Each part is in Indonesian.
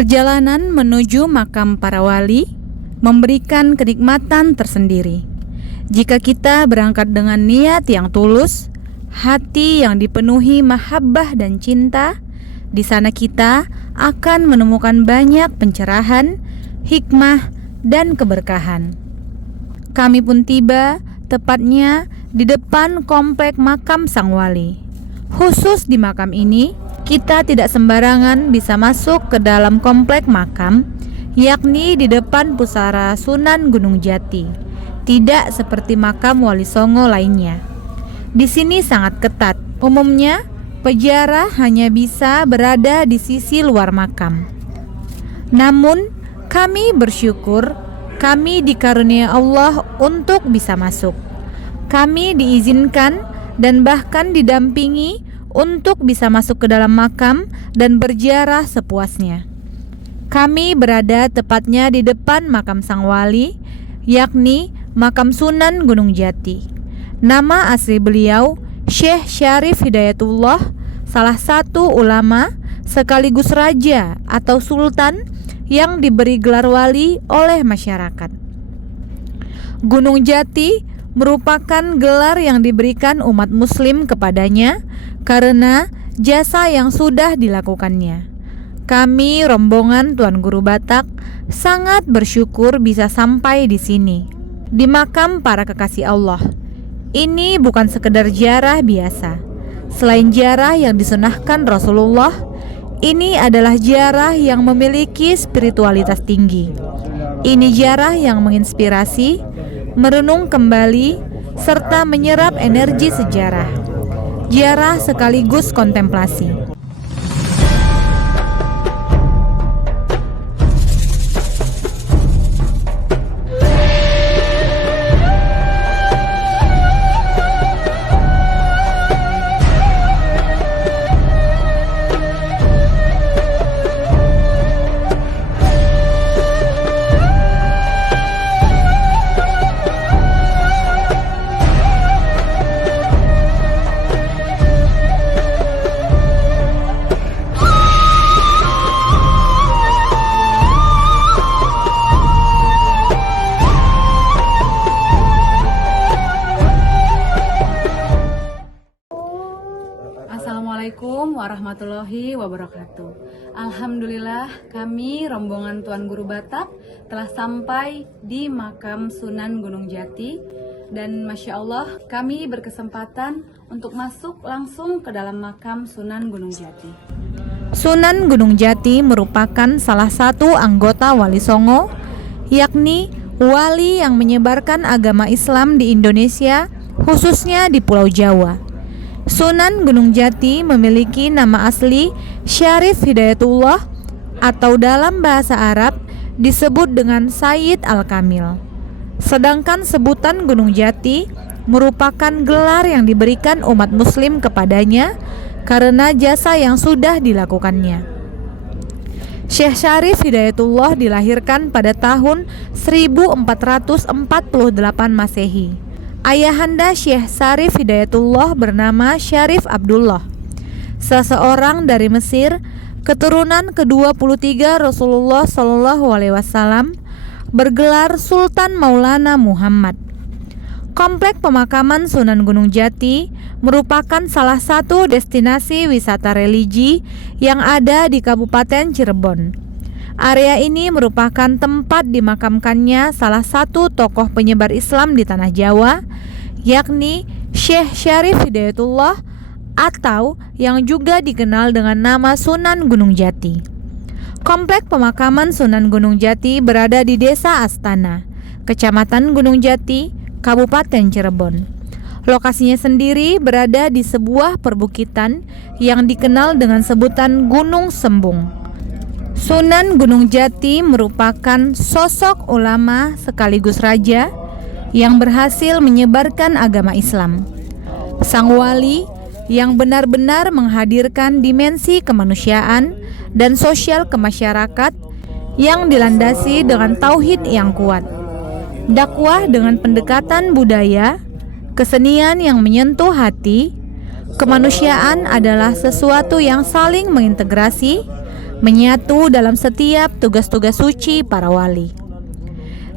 Perjalanan menuju makam para wali memberikan kenikmatan tersendiri. Jika kita berangkat dengan niat yang tulus, hati yang dipenuhi mahabbah dan cinta, di sana kita akan menemukan banyak pencerahan, hikmah, dan keberkahan. Kami pun tiba tepatnya di depan komplek makam sang wali. Khusus di makam ini, kita tidak sembarangan bisa masuk ke dalam komplek makam, yakni di depan pusara Sunan Gunung Jati. Tidak seperti makam Wali Songo lainnya. Di sini sangat ketat. Umumnya, peziarah hanya bisa berada di sisi luar makam. Namun, kami bersyukur kami dikaruniai Allah untuk bisa masuk. Kami diizinkan dan bahkan didampingi untuk bisa masuk ke dalam makam dan berziarah sepuasnya. Kami berada tepatnya di depan makam sang wali, yakni makam Sunan Gunung Jati. Nama asli beliau Syekh Syarif Hidayatullah, salah satu ulama sekaligus raja atau sultan yang diberi gelar wali oleh masyarakat. Gunung Jati merupakan gelar yang diberikan umat muslim kepadanya karena jasa yang sudah dilakukannya. Kami rombongan Tuan Guru Batak sangat bersyukur bisa sampai di sini, di makam para kekasih Allah. Ini bukan sekedar ziarah biasa. Selain ziarah yang disunahkan Rasulullah, ini adalah ziarah yang memiliki spiritualitas tinggi. Ini ziarah yang menginspirasi, merenung kembali, serta menyerap energi sejarah. Ziarah sekaligus kontemplasi. Assalamualaikum warahmatullahi wabarakatuh. Alhamdulillah, kami rombongan Tuan Guru Batak telah sampai di makam Sunan Gunung Jati. Dan Masya Allah, kami berkesempatan untuk masuk langsung ke dalam makam Sunan Gunung Jati. Sunan Gunung Jati merupakan salah satu anggota Wali Songo, yakni wali yang menyebarkan agama Islam di Indonesia, khususnya di Pulau Jawa. Sunan Gunung Jati memiliki nama asli Syarif Hidayatullah atau dalam bahasa Arab disebut dengan Sayyid Al-Kamil. Sedangkan sebutan Gunung Jati merupakan gelar yang diberikan umat muslim kepadanya karena jasa yang sudah dilakukannya. Syekh Syarif Hidayatullah dilahirkan pada tahun 1448 Masehi. Ayahanda Syekh Syarif Hidayatullah bernama Syarif Abdullah, seseorang dari Mesir, keturunan ke-23 Rasulullah SAW, bergelar Sultan Maulana Muhammad. Komplek pemakaman Sunan Gunung Jati merupakan salah satu destinasi wisata religi yang ada di Kabupaten Cirebon. Area ini merupakan tempat dimakamkannya salah satu tokoh penyebar Islam di tanah Jawa, yakni Syekh Syarif Hidayatullah atau yang juga dikenal dengan nama Sunan Gunung Jati. Komplek pemakaman Sunan Gunung Jati berada di Desa Astana, Kecamatan Gunung Jati, Kabupaten Cirebon. Lokasinya sendiri berada di sebuah perbukitan yang dikenal dengan sebutan Gunung Sembung. Sunan Gunung Jati merupakan sosok ulama sekaligus raja yang berhasil menyebarkan agama Islam. Sang wali yang benar-benar menghadirkan dimensi kemanusiaan dan sosial ke masyarakat yang dilandasi dengan tauhid yang kuat. Dakwah dengan pendekatan budaya, kesenian yang menyentuh hati, kemanusiaan adalah sesuatu yang saling mengintegrasi, menyatu dalam setiap tugas-tugas suci para wali.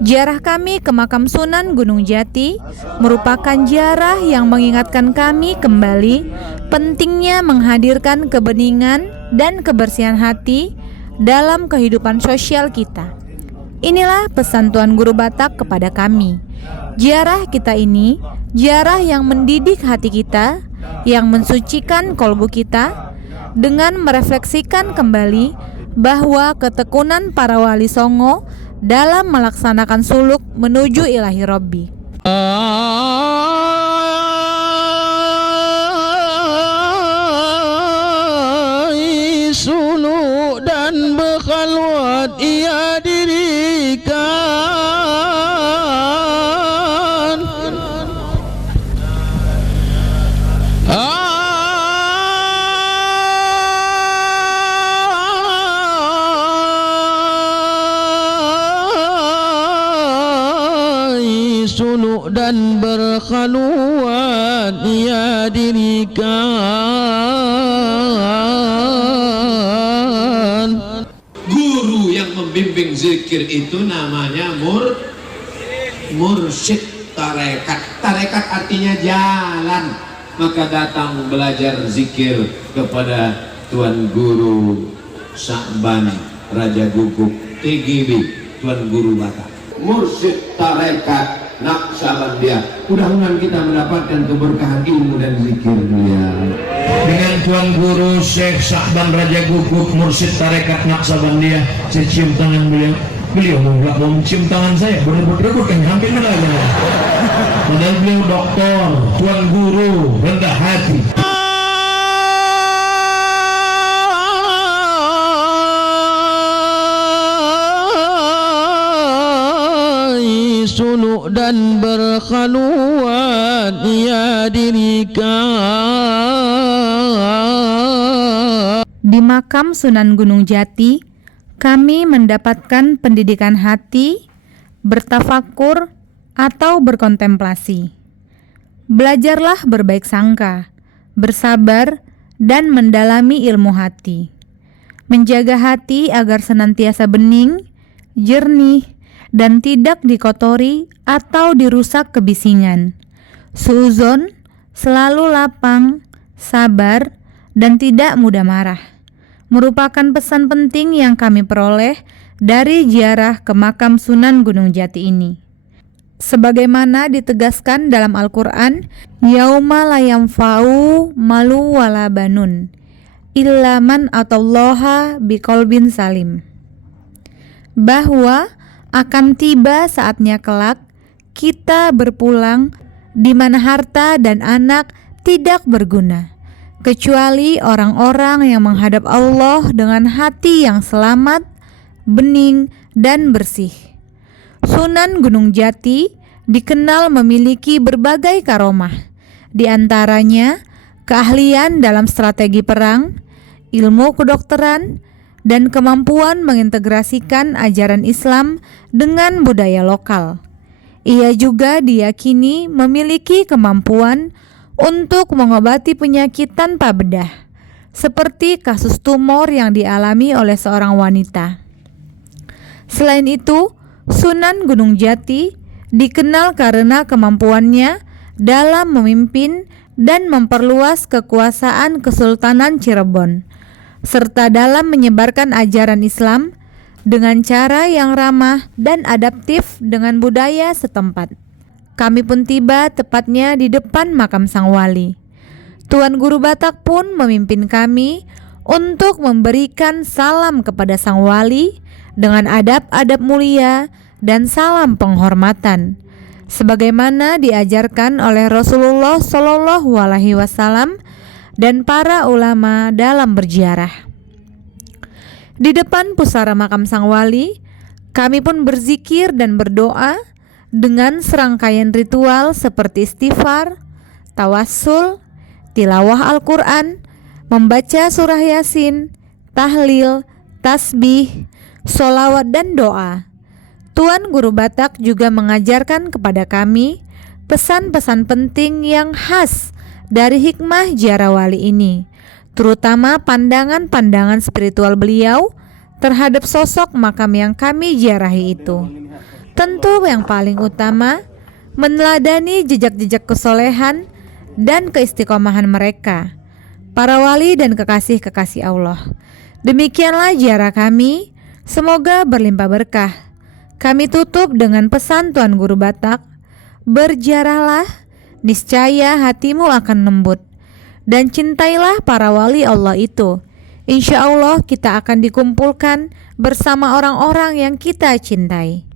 Ziarah kami ke makam Sunan Gunung Jati merupakan ziarah yang mengingatkan kami kembali pentingnya menghadirkan kebeningan dan kebersihan hati dalam kehidupan sosial kita. Inilah pesan Tuan Guru Batak kepada kami. Ziarah kita ini, ziarah yang mendidik hati kita, yang mensucikan kolbu kita, dengan merefleksikan kembali bahwa ketekunan para wali songo dalam melaksanakan suluk menuju ilahi Rabbi. Suluk dan berkhalwat ia dirikan. Suluk dan berkhalwat ia dirikan. Guru yang membimbing zikir itu namanya mursyid tarekat. Tarekat artinya jalan. Maka datang belajar zikir kepada Tuan Guru Sa'ban Raja Guguk TGB, Tuan Guru Batak. Mursyid tarekat Naqsabandiyah. Mudah-mudahan kita mendapatkan keberkahan ilmu dan zikir beliau. Dengan Tuan Guru Syekh Sa'ban Raja Guguk Mursyid tarekat Naqsabandiyah, saya cium tangan beliau. Beliau mau mencium tangan saya, berebut-rebut kan hampir menang. Padahal beliau doktor, Tuan Guru rendah hati. Suluk dan berkhalwat ia dirikan. Di makam Sunan Gunung Jati, kami mendapatkan pendidikan hati, bertafakur, atau berkontemplasi. Belajarlah berbaik sangka, bersabar, dan mendalami ilmu hati. Menjaga hati agar senantiasa bening, jernih, dan tidak dikotori atau dirusak kebisingan. Suuzon, selalu lapang, sabar, dan tidak mudah marah, merupakan pesan penting yang kami peroleh dari ziarah ke makam Sunan Gunung Jati ini. Sebagaimana ditegaskan dalam Al-Quran, Yauma la yanfa'u malu wala banun illa man atallaha biqalbin salim, bahwa akan tiba saatnya kelak kita berpulang di mana harta dan anak tidak berguna, kecuali orang-orang yang menghadap Allah dengan hati yang selamat, bening, dan bersih. Sunan Gunung Jati dikenal memiliki berbagai karomah, di antaranya keahlian dalam strategi perang, ilmu kedokteran, dan kemampuan mengintegrasikan ajaran Islam dengan budaya lokal. Ia juga diyakini memiliki kemampuan untuk mengobati penyakit tanpa bedah, seperti kasus tumor yang dialami oleh seorang wanita. Selain itu, Sunan Gunung Jati dikenal karena kemampuannya dalam memimpin dan memperluas kekuasaan Kesultanan Cirebon, serta dalam menyebarkan ajaran Islam dengan cara yang ramah dan adaptif dengan budaya setempat. Kami pun tiba tepatnya di depan makam sang wali. Tuan Guru Batak pun memimpin kami untuk memberikan salam kepada sang wali dengan adab-adab mulia dan salam penghormatan, sebagaimana diajarkan oleh Rasulullah Shallallahu Alaihi Wasallam dan para ulama dalam berziarah. Di depan pusara makam sang wali, kami pun berzikir dan berdoa dengan serangkaian ritual seperti istighfar, tawassul, tilawah Al-Quran, membaca surah Yasin, tahlil, tasbih, sholawat, dan doa. Tuan Guru Batak juga mengajarkan kepada kami pesan-pesan penting yang khas dari hikmah ziarah wali ini, terutama pandangan-pandangan spiritual beliau terhadap sosok makam yang kami ziarahi itu. Tentu yang paling utama, meneladani jejak-jejak kesolehan dan keistiqomahan mereka, para wali dan kekasih-kekasih Allah. Demikianlah ziarah kami, semoga berlimpah berkah. Kami tutup dengan pesan Tuan Guru Batak, berziarahlah, niscaya hatimu akan lembut, dan cintailah para wali Allah itu. Insya Allah kita akan dikumpulkan bersama orang-orang yang kita cintai.